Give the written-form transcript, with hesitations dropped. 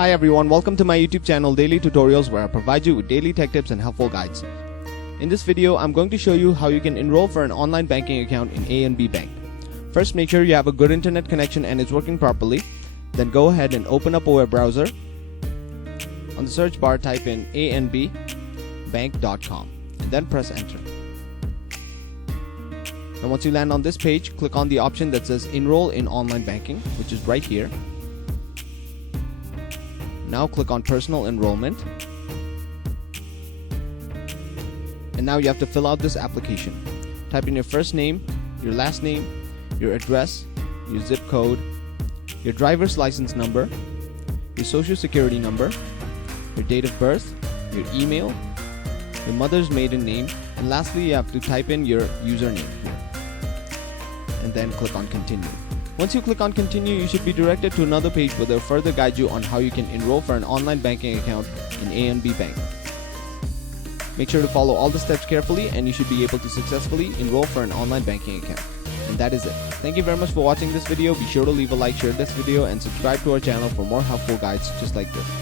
Hi everyone, welcome to my YouTube channel Daily Tutorials, where I provide you with daily tech tips and helpful guides. In this video, I'm going to show you how you can enroll for an online banking account in ANB Bank. First, make sure you have a good internet connection and it's working properly. Then go ahead and open up a web browser. On the search bar, type in anbbank.com and then press enter. Now once you land on this page, click on the option that says Enroll in Online Banking, which is right here. Now click on Personal Enrollment. And now you have to fill out this application. Type in your first name, your last name, your address, your zip code, your driver's license number, your social security number, your date of birth, your email, your mother's maiden name, and lastly you have to type in your username here. And then click on Continue. Once you click on Continue, you should be directed to another page where they'll further guide you on how you can enroll for an online banking account in ANB Bank. Make sure to follow all the steps carefully and you should be able to successfully enroll for an online banking account. And that is it. Thank you very much for watching this video. Be sure to leave a like, share this video, and subscribe to our channel for more helpful guides just like this.